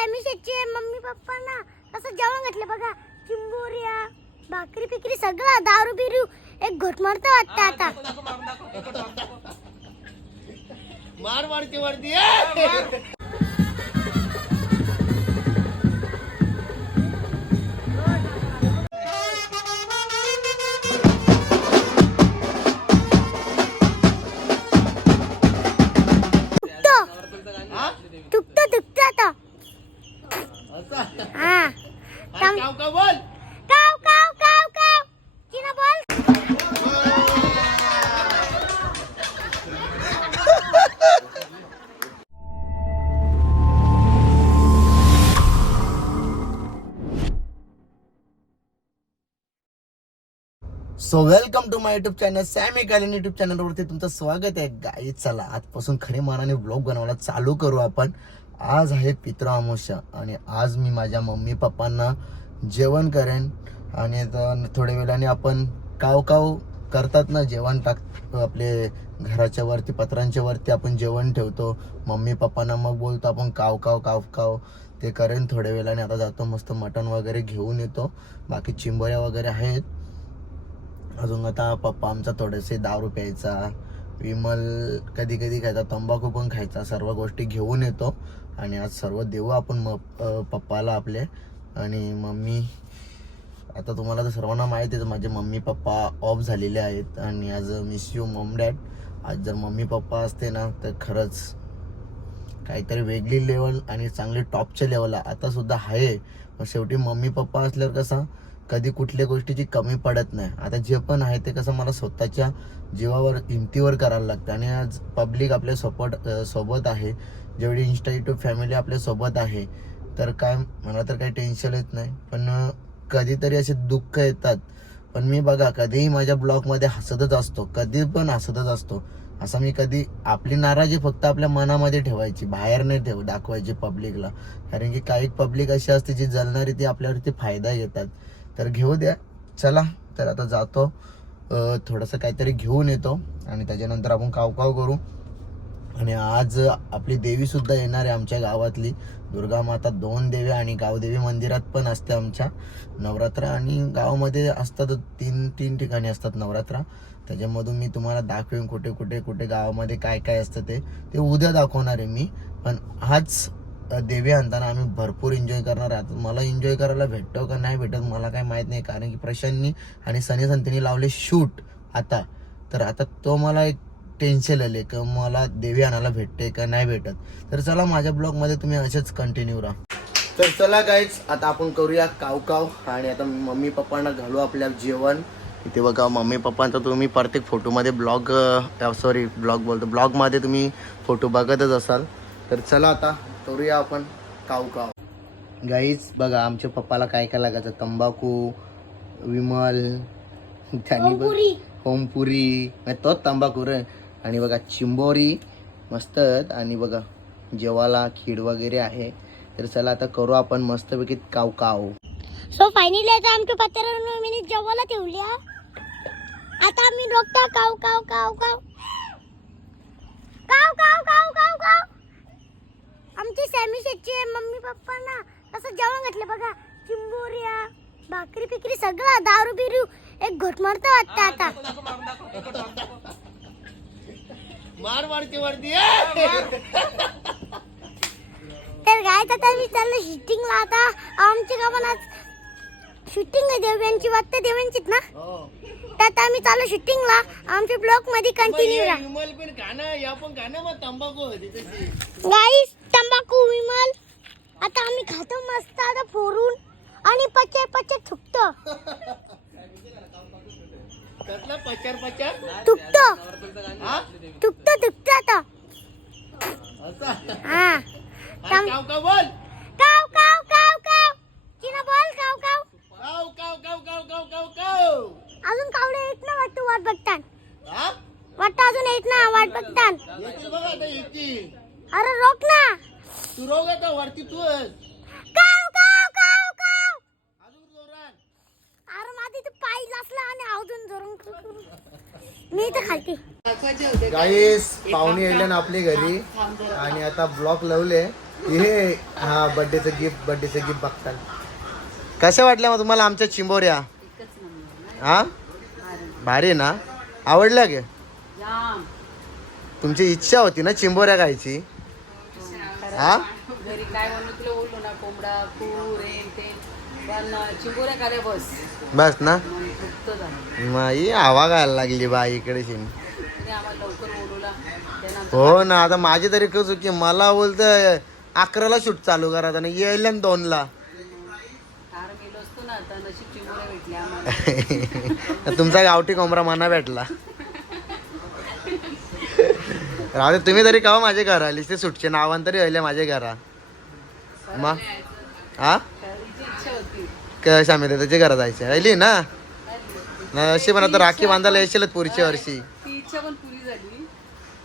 सॅमीचे mummy papa ना असं जेवण घातलं बघा. चिंबोऱ्या भाकरी पिकरी सगळं दारू बिरू एक घोट मारता वाटतं आता. मार मार के वरती दुखतं आता. हा काव काव बोल काव काव काव काव चिना बोल. So welcome to my YouTube channel सॅमी कालीन युट्यूब चॅनलवरती तुमचं स्वागत आहे गाईज. चला आजपासून खरी मानाने ब्लॉग बनवायला चालू करू आपण. आज आहे पितृ अमावस्या आणि आज मी माझ्या मम्मी पप्पांना जेवण करेन आणि थोड्या वेळाने आपण काव काव करतात ना जेवण टाक आपले घराच्या वरती पत्रांच्या वरती आपण जेवण ठेवतो. मम्मी पप्पांना मग बोलतो आपण काव काव काव काव ते करेन थोड्या वेळाने. आता जातो मस्त मटण वगैरे घेऊन येतो. बाकी चिंबोऱ्या वगैरे आहेत अजून. आता पप्पा आमचा थोडेसे दारू प्यायचा, विमल कधी कधी खायचा, तंबाखू पण खायचा, सर्व गोष्टी घेऊन येतो आणि आज सर्व देऊ आपण पप्पाला आपले. आणि मम्मी आता तुम्हाला तर सर्वांना माहिती आहे माझे मम्मी पप्पा ऑफ झालेले आहेत आणि आज मिस यू मॉम डॅड. आज जर मम्मी पप्पा असते ना तर खरंच काहीतरी वेगळी लेवल आणि चांगली टॉपच्या लेवलला आता सुद्धा आहे. शेवटी मम्मी पप्पा असल्यावर कसं कधी कुठल्या गोष्टीची कमी पडत नाही. आता जे पण आहे ते कसं मला स्वतःच्या जीवावर हिमतीवर करायला लागतं आणि आज पब्लिक आपल्या सोबत आहे. जेवढी इंस्टा यूट्यूब फॅमिली आपल्या सोबत आहे तर काय मला तर काही टेन्शन येत नाही. पण कधीतरी असे दुःख येतात. पण मी बघा कधीही माझ्या ब्लॉगमध्ये हसतच असतो, कधी पण हसतच असतो. असं मी कधी आपली नाराजी फक्त आपल्या मनामध्ये ठेवायची, बाहेर नाही दाखवायची पब्लिकला. कारण की काही पब्लिक अशी असते जी जलणारी ती आपल्यावरती फायदा घेतात. तर घेऊ द्या. चला तर आता जातो थोडंसं काहीतरी घेऊन येतो आणि त्याच्यानंतर आपण काव काव करू. आणि आज आपली देवी सुद्धा येणार आहे आमच्या गावातली दुर्गा माता. 2 देवी आणि गावदेवी मंदिरात पण असते आमच्या नवरात्र आणि गावामध्ये असतात 3 ठिकाणी असतात नवरात्र. त्याच्यामधून मी तुम्हाला दाखवेन कुठे कुठे कुठे गावामध्ये काय काय असतं ते उद्या दाखवणार आहे मी. पण आज देवी आणताना आम्ही भरपूर एन्जॉय करणार आहोत. मला एन्जॉय करायला भेटतो का नाही भेटत मला काय माहीत नाही. कारण की प्रशांतनी आणि सनी संतीने लावले शूट आता. तर आता तो मला एक टेन्शन आले की मला देवी आणायला भेटते का नाही भेटत. तर चला माझ्या ब्लॉगमध्ये तुम्ही असेच कंटिन्यू राहा. तर चला गाईज आता आपण करूया काव काव. आणि आता मम्मी पप्पांना घालू आपल्या जेवण. इथे बघा मम्मी पप्पांचा तुम्ही प्रत्येक फोटोमध्ये ब्लॉगमध्ये तुम्ही फोटो बघतच असाल. तर चला आता करूया आपण काव काव. गाईज बघा आमच्या पप्पाला काय काय लागायचं, तंबाखू, विमल, त्यांनी होमपुरी तोच तंबाखू रे. आणि बघा चिंबोरी मस्त आणि बघा जेवाला खीर वगैरे आहे. तर चला आता करू आपण मस्तपैकी काव काव. सो फायनली आता आमच्या पत्रांना मी जेवायला ठेवल्या. आता आम्ही रोखतो काव काव काव काव काव काव काव काव काव. आमचे सॅमीचे मम्मी पप्पा ना असं जेवण घातलं बघा. चिंबोऱ्या भाकरी पिकरी सगळं दारू बिरू एक घोट मारता वाटतं आता. मार मार के वरती तर काय आता मी चाललो शूटिंगला. आता आमच्या गावात आज शूटिंग आहे देव्यांची वाटतं देव्यांचीच ना. तर आता आम्ही चाललो शूटिंगला. आमच्या ब्लॉग मध्ये कंटिन्यू राहा. विमल पण खाणं या पण खाणं मग तंबाखू होती तशी गाईस तंबाखू विमल आता आम्ही खातो मस्त आता फोडून आणि पचर पचर थुकतो. कसला पचार थुकतो हा थुकतो आता. असं हा काव काव बोल काव काव काव काव चिना बोल काव काव काव काव काव काव काव काव काव. अजून कावडे येत ना वाटतं वाट बघतान. हा वाटतं अजून येत ना वाट बघतान. येतील बघा आता येतील. अरे रोक ना. तू रोग आता वरती तू काव काव काव काव. अजून जोरात. अरे माझी तर पाय असला आणि अजून जोरून मी तर खालती. गाईस पाहुणे येले ना आपल्या घरी आणि आता ब्लॉक लावले हे हा बर्थडेचं गिफ्ट बघताल. कसं वाटलं मग तुम्हाला आमच्या चिंबोऱ्या? हा भारी आहे ना, आवडल्या गे? तुमची इच्छा होती ना चिंबोऱ्या खायची? हा घरी काय म्हणून तुला बोललो ना, कोंबडा पूर ते पण चिंबोऱ्या खाल्या बस ना. तृप्त झालं. माई हवा घायला लागली बाई इकडे शिन. त्याने आम्हाला लवकर बोलवला. हो ना, आता माझी तरी कसं की मला बोलतं 11ला शूट चालू करा आणि यायला 2ला. आर मेलो असतो ना, आता नशीब चिंबोऱ्या भेटल्या आम्हाला. तुमचा गावठी कोंबडा मना भेटला. राहू दे, तुम्ही तरी कवा माझ्या घर आली ते सुटचे नावान तरी व्हायला माझ्या घरा. मग हा हिची इच्छा होती. कशा मी त्याच्या घरात जायचं राहिली ना. अशी पण आता राखी बांधायला येशील पुढच्या वर्षी. ती इच्छा पण पुरी झाली.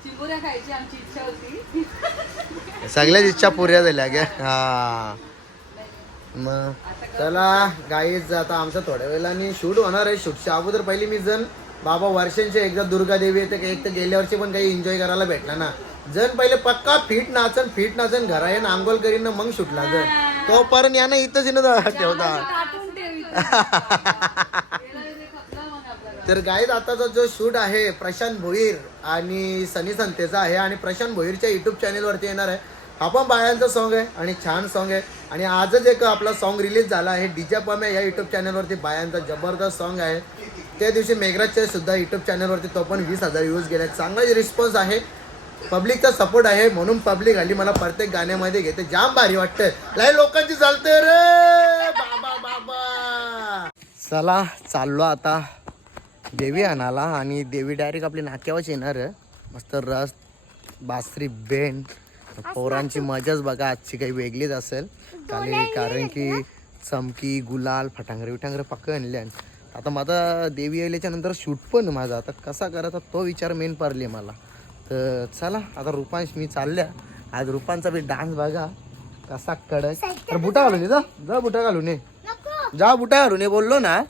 चिंबोऱ्या खायची आमची इच्छा होती. सगळ्याच इच्छा पुऱ्या झाल्या गे. हा मग चला गाईज, आता आमचं थोड्या वेळाने शूट होणार आहे. शूटच्या अगोदर पहिली मी जण बाबा वर्षांचे एकदा दुर्गा देवी येते, एक तर गेल्या वर्षी पण काही एन्जॉय करायला भेटला ना. जण पहिले पक्का फिट नाचन घरा येईन आंघोळ करीन ना मग शूटला जण. तो पर्यंत यानं इथंच ठेवता. तर गाईज आताचा जो शूट आहे प्रशांत भोईर आणि सनी संतेचा आहे आणि प्रशांत भोईरच्या युट्यूब चॅनेलवरती येणार आहे. हा पण बायांचा सॉन्ग आहे आणि छान सॉन्ग आहे. आणि आजच एक आपला सॉन्ग रिलीज झाला आहे डीजे पम्या या युट्यूब चॅनलवरती. बायांचा जबरदस्त सॉन्ग आहे. त्या दिवशी मेघराजच्या सुद्धा युट्यूब चॅनलवरती तो पण 20,000 व्ह्यूज गेले. चांगला रिस्पॉन्स आहे, पब्लिकचा सपोर्ट आहे, म्हणून पब्लिक आली मला प्रत्येक गाण्यामध्ये घेते. जाम भारी वाटतंय. लय लोकांची चालते रे बाबा बाबा. चला चाललो आता देवी आणाला आणि देवी डायरेक्ट आपली नाक्यावरच येणार आहे. मस्त रस बासरी बेंड पोरांची मजाच बघा आजची काही वेगळीच असेल. कारण की चमकी गुलाल फटांगरे पक्क आणले. आता माझा देवी यायल्याच्या नंतर शूट पण माझा आता कसा करायचा तो विचार मेन पडले मला. तर चला आता रुपांश मी चालल्या. आज रुपांचा बी डान्स बघा कसा कडक. तर बुटा घालून ये, जा बुटा घालून ये, जा बुटा घालून ये बोललो ना,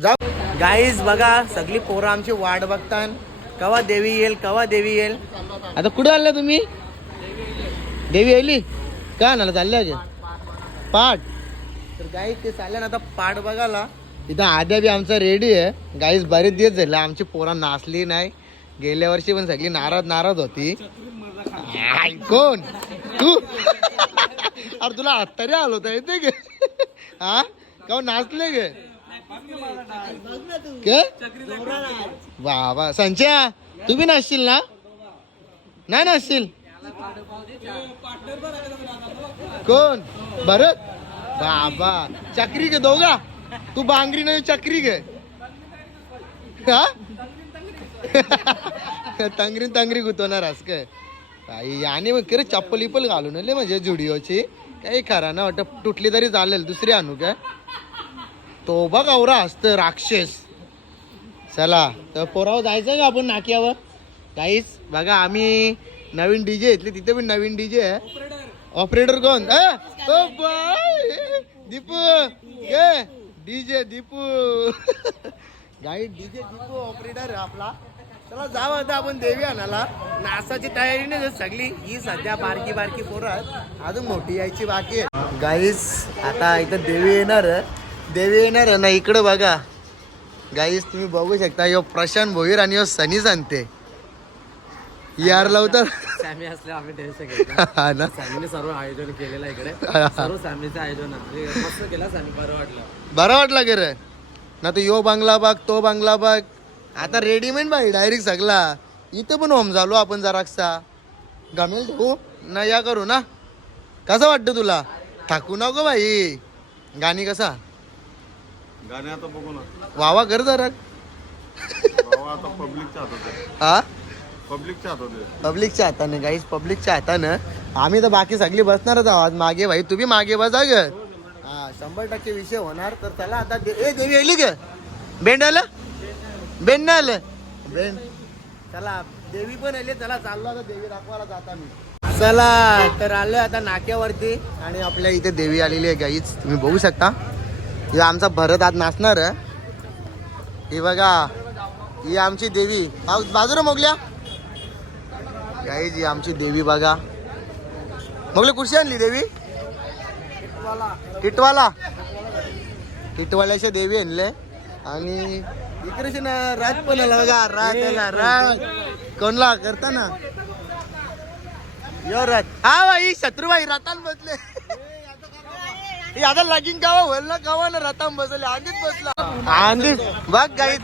जा. गाईज बघा सगळी पोरं आमची वाट बघतात कवा देवी येईल. आता कुठे आल्या तुम्ही? देवी यायली का आणायला चालल्या गे पाठ. तर गाईज ते चालल्या ना आता पाठ बघायला. इथं आद्या बी आमचा रेडी आहे. गाईज बरेच दिवस झाले आमची पोरं नाचली नाही. गेल्या वर्षी पण सगळी नाराज होती. कोण तू? अरे तुला आत्तारी आलो होता येते गे हा का नाचले गे बाबा. संच्या तू बी नाचशील ना? नाही नाचशील? कोण भरत बाबा चक्री गे दोघा. तू बांगरी नाही चक्री गे हा. तंगरी गुतवणार अस काय याने मग खरं चप्पल घालून आले म्हणजे जुडिओची काही खरा ना वाटत. तुटली तरी चालेल दुसरी आणू काय. तो बघ औरा असत राक्षस. चला तर पोरावर जायचं का आपण नाक्यावर. काहीच बघा आम्ही नवीन डीजे घेतली तिथे पण नवीन डीजे आहे. ऑपरेटर कोण? दीपू ये DJ Deepu. Guide DJ Deepu operator आपला. चला जाऊ आता आपण देवी आणायला. नाचाची तयारी नाही सगळी. ही सध्या बारकी पोरं आहेत, अजून मोठी यायची बाकी आहे. गाईस आता इथं देवी येणार आहे ना. इकडं बघा गाईस तुम्ही बघू शकता. यो प्रशांत भोईर आणि यो सनी सांगते यार लवकर. सॅमी असले आम्ही टेन्शन घेतलं ना. सॅमीने सर्व आयोजन केलेलं इकडे. सर्व सॅमीचं आयोजन मस्त केलं. सॅमी बरं वाटलं की रे ना. तू यो बांगला बाग तो बांगला बाग आता रेडीमेड बाई डायरेक्ट सगळा. इथं पण होम झालो आपण जरासा गमेल हो ना या करू ना. कसं वाटतं तुला? थकू नको बाई. गाणी कसा गाणे आता बघू ना. वावा कर जरा. आता पब्लिकच्या हातात हा पब्लिकच्या हाताने गाईस पब्लिकच्या हातानं. आम्ही तर बाकी सगळी बसणारच आहोत मागे. भाई तुम्ही मागे बसा ग. हा 100% विषय होणार. तर चला आता देवी आली ग. बेंड नाही आलं बेंड. चला देवी पण आली. चला चाललो आता देवी दाखवायला जाता मी. चला तर आलोय आता नाक्यावरती आणि आपल्या इथे देवी आलेली आहे गाईच. तुम्ही बघू शकता. हे आमचा भरत आज नाचणार आहे. ही बघा ही आमची देवी. बाजूला मोगल्या गाईज ही आमची देवी बघा. मग कुठशी आणली देवी? टिटवाला. टिटवाल्याच्या देवी आणले. आणि इकडे ना रात पण आला बघा. रात कोणला करता ना यो रात. हा बाई शत्रुबाई रथान बसले. आता लगीन गावा होईल ना गावा ना रथान बसले. आधीच बसला आधीच बघ गाई.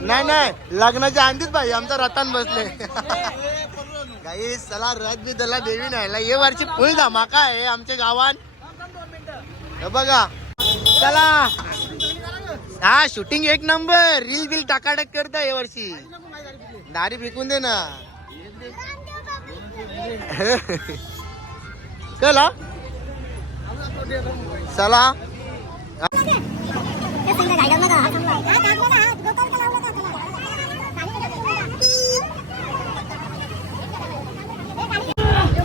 नाही लग्नाच्या आधीच बाई आमचा रथान बसले. गाई चला रथ बी त्याला देवी नाही ये वर्षी फुल धमाका आहे आमच्या गावात. हे बघा चला. हा शूटिंग एक नंबर. रील बिल टाकाटक करता या वर्षी. दारी फेकून दे ना. चला चला.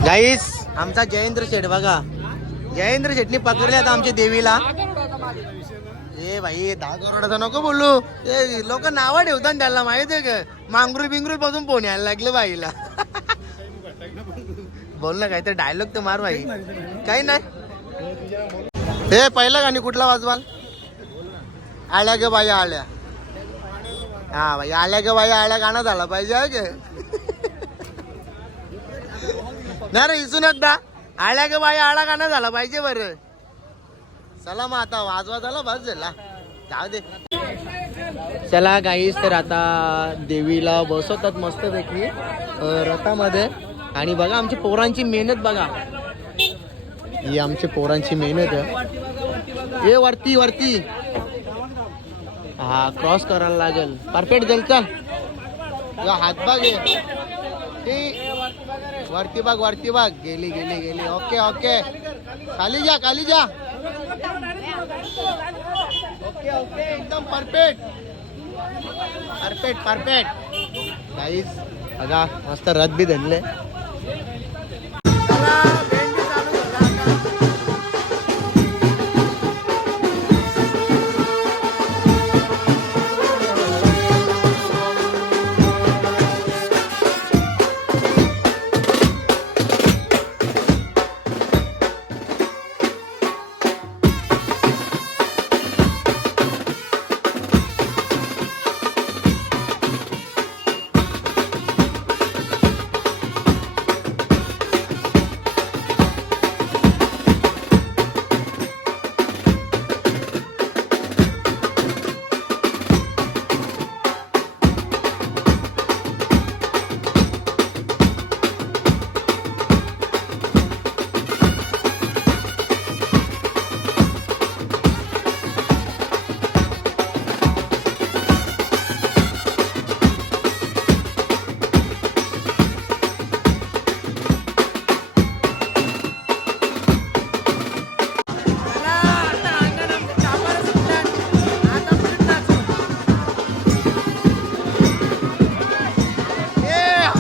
गाईस आमचा जयेंद्र शेठ बघा. जयेंद्र शेठनी पकडले आता आमच्या देवीला. ए भाई 10 करोडाचा नको बोलू. लोक नाव ठेवतात त्याला माहिती आहे का. मांगरू बिंगरू पासून पोहणे यायला लागले बाईला. बोल ना काहीतरी डायलॉग तर मार भाई. काही नाही. हे पहिलं गाणी कुठला वाजवाल? आल्या ग बाया आल्या. हा भाई आल्या ग बाया आल्या गाणं झाला पाहिजे गे. नाही रे इसून एकदा आल्या ग बाया आळा गाणं झाला पाहिजे बरं. चला मग आता वाजवा झाला बस झाला. जाऊ दे. चला गाईस तर आता देवीला बसवतात मस्त पैकी रथामध्ये. आणि बघा आमची पोरांची मेहनत बघा. ही आमची पोरांची मेहनत आहे. ये वरती वरती. हा क्रॉस करायला लागेल. परफेक्ट जाईल. चल हातभाग आहे वरती बाग वरती बाग. गेली गेली गेली. ओके ओके खाली जा खाली जा. ओके ओके एकदम परफेक्ट परफेक्ट परफेक्ट. गाईस बघा मस्त रथ बी धरले.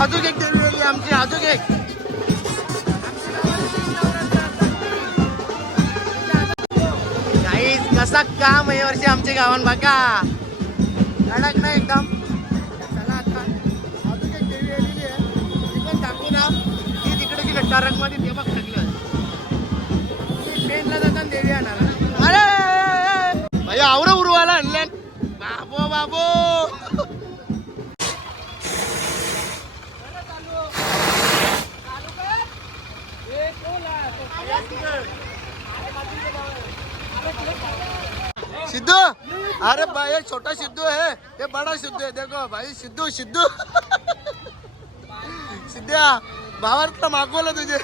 अजून एक देवी आमची. अजून एक गाईस कसा काम आहे वर्षी आमच्या गावान बघा. कडक नाही एकदम. चला आता अजून एक देवी आलेली आहे. ती पण दाखवू ना. ती तिकडे गेलं टारंग मध्ये. ते बघ सगळं ट्रेनला जाताना देवी आणणार. अरे भाई आवरं उरवाला आणल्या. बाबो बाबो. सिद्धू अरे भाई ये छोटा सिद्धू है ये बड़ा सिद्धू है. देखो भाई सिद्धू सिद्धू सिद्ध्या भावाला मागवलं तुझे.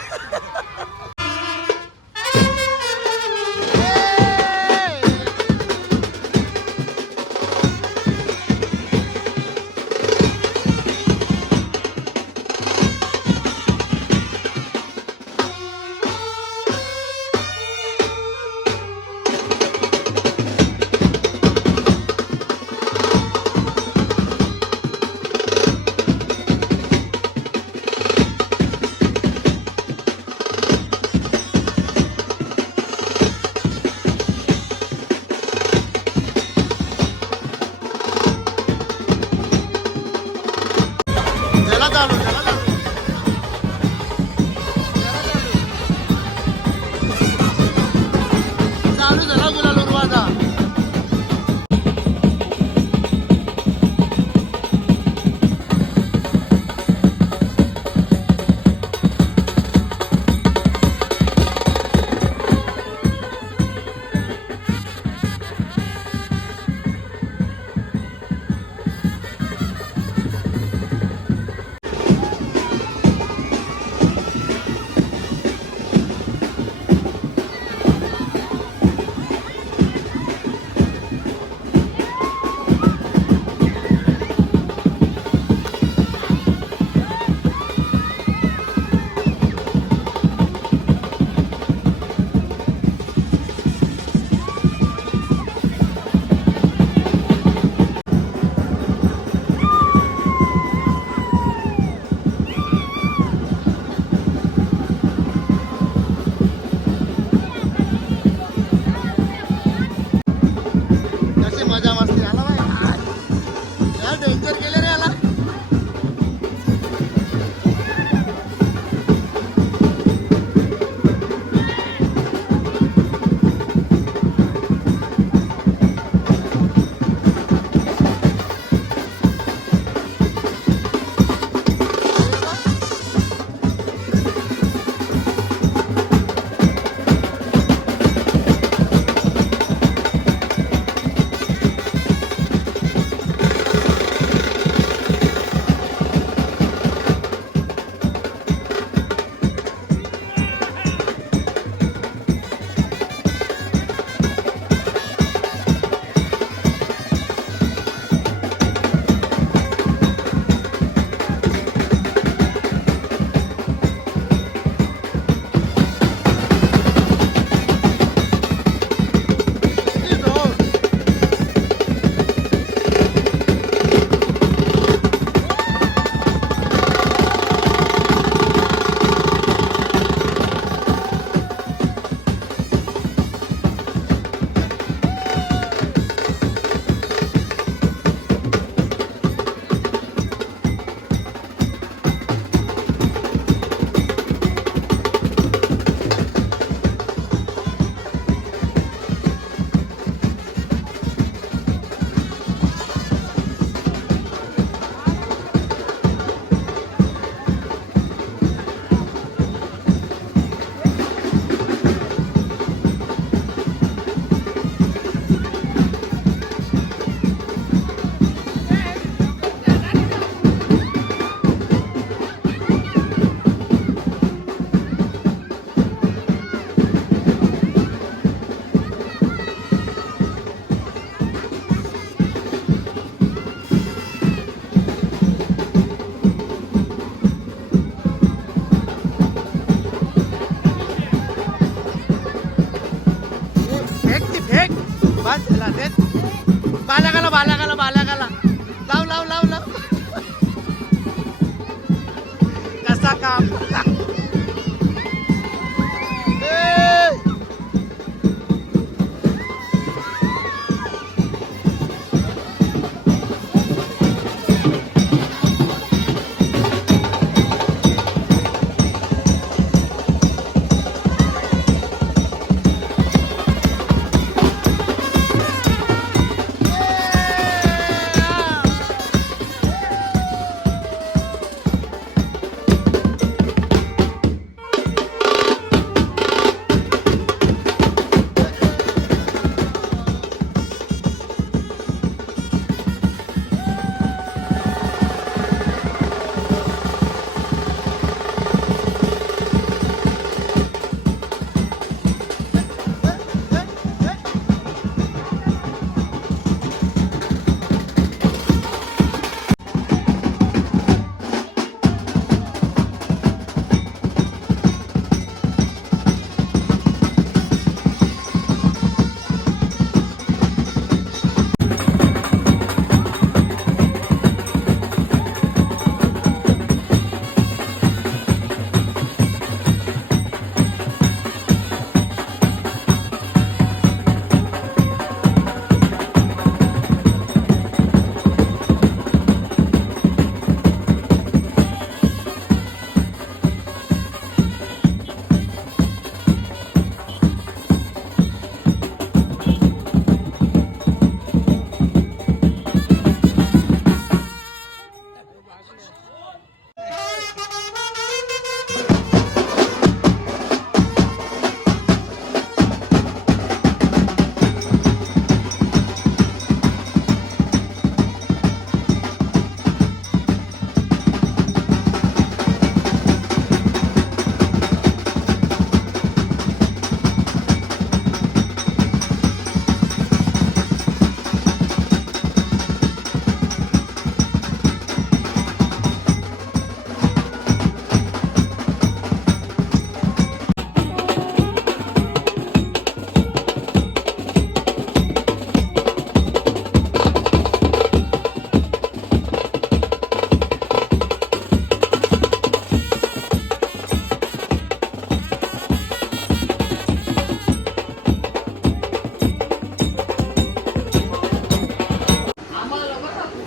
बस चला तेच बालागाला बालागाला बालागाला लाव लाव लाव लाव कसा काम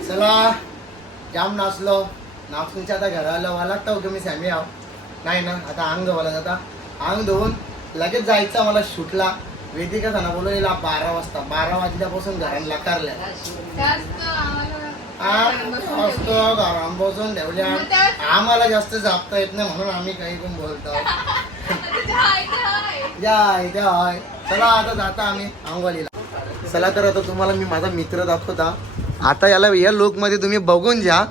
चला जाम नाचलो नाचूनच्या आता घराला मला वाटतं की मी सॅमी आहो नाही ना आता अंग धुवायला जाता अंग धुवून लगेच जायचं मला शूटला वेदिका थाना बोलवलेला 12 वाजता 12 वाजल्यापासून घराला लाकारल्या असतो घरात बसून ठेवल्या आम्हाला जास्त जापता येत नाही म्हणून आम्ही काही पण बोलतो हाय चला आता जाता आम्ही अंगवालीला चला तर आता तुम्हाला मी माझा मित्र दाखवता आता याला या लुक मध्ये तुम्ही बघून घ्या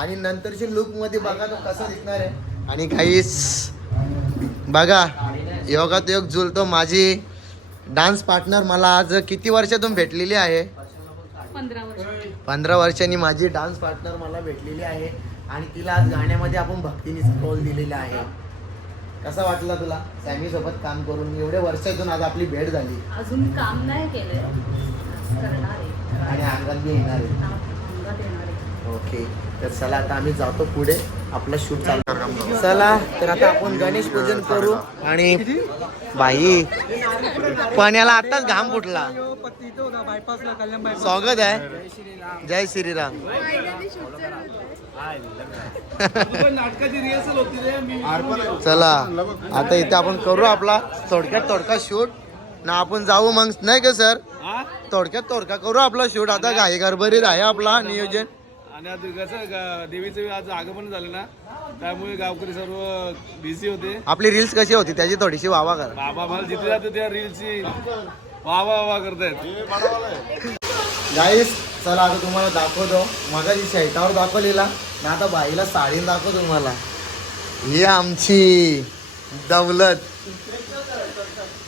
आणि नंतरच्या लुक मध्ये बघा तो कसा दिसणार आहे आणि काहीच बघा योगात योग जुलतो माझी डान्स पार्टनर मला आज किती वर्षातून भेटलेली आहे 15 वर्षांनी माझी डान्स पार्टनर मला भेटलेली आहे आणि तिला आज गाण्यामध्ये आपण भक्तीने रोल दिलेला आहे कसा वाटला तुला सॅमी सोबत काम करून एवढ्या वर्षातून आज आपली भेट झाली अजून काम नाही केलंय करणार आहे आणि अंगात बी येणार आहे ओके तर चला आता आम्ही जातो पुढे आपला शूट चालू चला तर आता आपण गणेश पूजन करू आणि बाई पाण्याला आताच घाम फुटला स्वागत आहे जय श्रीराम चला आता इथे आपण करू आपला थोडक्यात शूट ना आपण जाऊ मग नाही का सर थोडक्यात करू आपला शूट आता घाई गडबडीत आहे आपला नियोजन आणि आता कसं देवीचं आज आगमन झालं ना त्यामुळे गावकरी सर्व बिझी होते आपली रील्स कशी होती त्याची थोडीशी वावा कर बाबा मला जिथे जाते त्या रील्सची वावा करतायत गाईस चला आता तुम्हाला दाखवतो मगाशी शर्टावर दाखवलेला ना आता बाईला साडीन दाखवतो तुम्हाला ही आमची दौलत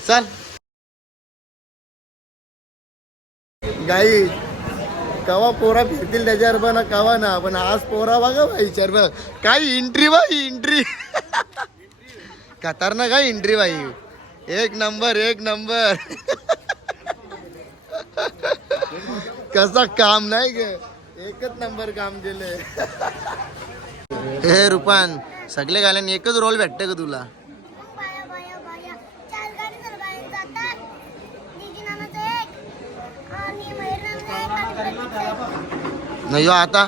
चल गाई कवा पोरा फिरतील त्याच्यावर पण कवा ना पण आज पोरा बघा भाई विचार बघ काय एंट्री भाई एंट्री खतरनाक काय एंट्री भाई एक नंबर कसा काम नाही ग, एकच नंबर काम केलंय. हे रुपान सगळे गाल्याने एकच रोल भेटते का तुला? बाया बाया बाया 4 गाडी तर बाहेर जातात. निघी नानाचं एक आणि मयूर नानाचं एक आणि प्रतीकचं एक. नाही हो, आता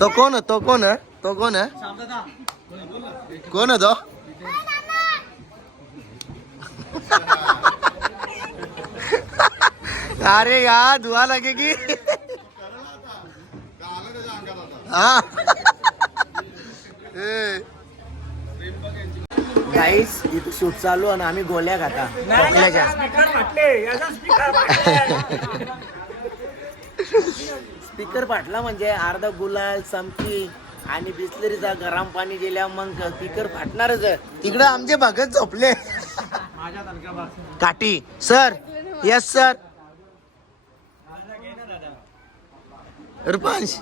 तो कोण आहे? तो कोण आहे? तो कोण आहे? कोण आहे तो? अरे यार धुआ लगेगी. हाँ गाईस इथं शूट चालू आणि आम्ही गोल्या खाता खोकल्याच्या. स्पीकर फाटला म्हणजे अर्धा गुलाल चमकी आणि बिस्लरीचा गरम पाणी गेल्या मग स्पीकर फाटणारच. तिकडे आमचे भगत झोपले. काठी सर. Yes sir. रुपांश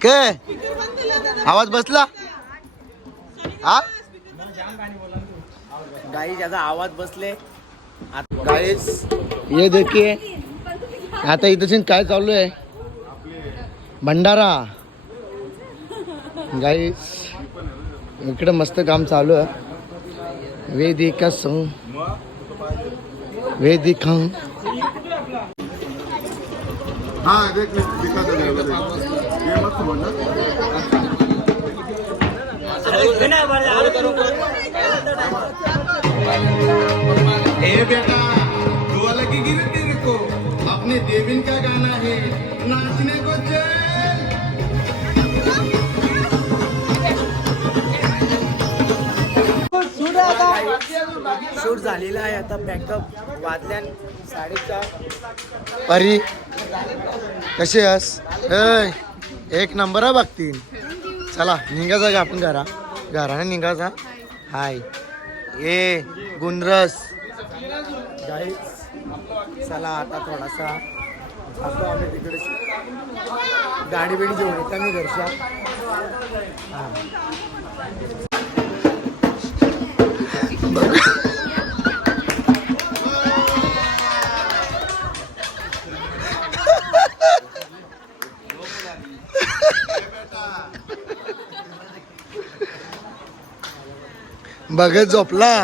काय आवाज बसला? हा गाईस याचा आवाज बसले. गाईस ये देखिए आता इथं काय चालू आहे? भंडारा. गाईस इकडे मस्त काम चालू आहे. वेदिका सॉन्ग वेदिका. हाँ देख दिखा दो ये मत बोलना. ए बेटा दुआ लगेगी ना तेरे को. अपने देविन का गाना है नाचने को चल. शूट झालेला आहे आता. बॅकअप वाजल्या 4:30. अरे कसे आहेस? एक नंबर आहे बघतील. चला निघायचा का आपण घराने निघायचा. हाय ए गुणरस. गाईस चला आता थोडासा जातो आम्ही तिकडे. गाडी बिडी घेऊन येतो मी घरच्या. बघत झोपला.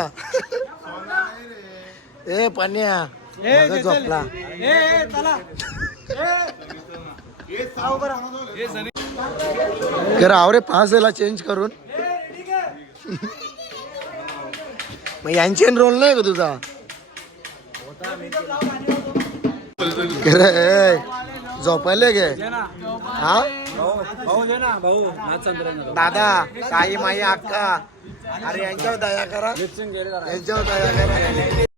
ए पाण्या बघत झोपला. राव रे 5 वेळा चेंज करून. मग यांची रोल नाही का तुझा? झोपायला गे. हा दादा काही माई अक्का. अरे यांच्यावर दया करा. यांच्यावर दया करा.